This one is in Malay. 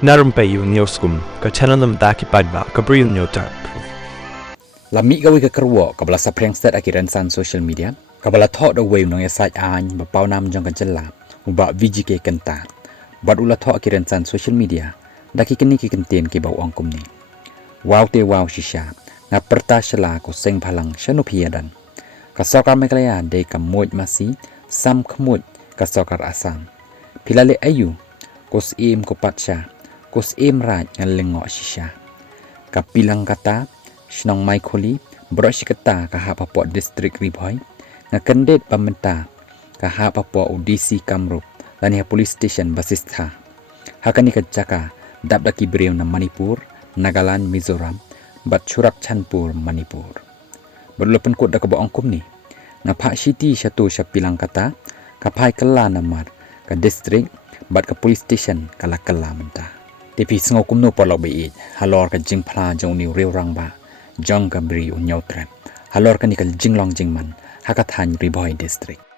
Na Rympei U ka channel nabynta ki paidbah ka Bri U Hynñiewtrep. Lami gawi ka kerwo kabala sa prankster akiran san social media kabala thok da wave nong yasaj any bapau nam jong kan jela uba VGK kenta bad ula thok akiran san social media daki kini ki kenten ki bau ong kumni wow te wow shisha nga perta shala ko seng phalang shanu phiadan ka sokar meklaya de ka moj masi sam khmoj ka sokar Assam pilale ayu kos im ko patcha kos im raj ngan lengo shisha ka pilang kata shnong mai kholi baroh shikata ka ha papo district Ribhoi nga kandet pamenta ka ha papo DC Kamrup lani police station basistha hakani ka jaka dabdaki brew na Manipur Nagaland Mizoram bat churak chanpur Manipur berlapan kot da ka baong kumni nga pha city shatu sha pilang kata ka phai kala namar ka district bat ka police station kala kala menta tepi sngo kumno polok be halor ka jingphla jong ni rew Rangbah jong ka Bri U Hynñiewtrep halor ka nikal jinglong jingman hakathan Ribhoi district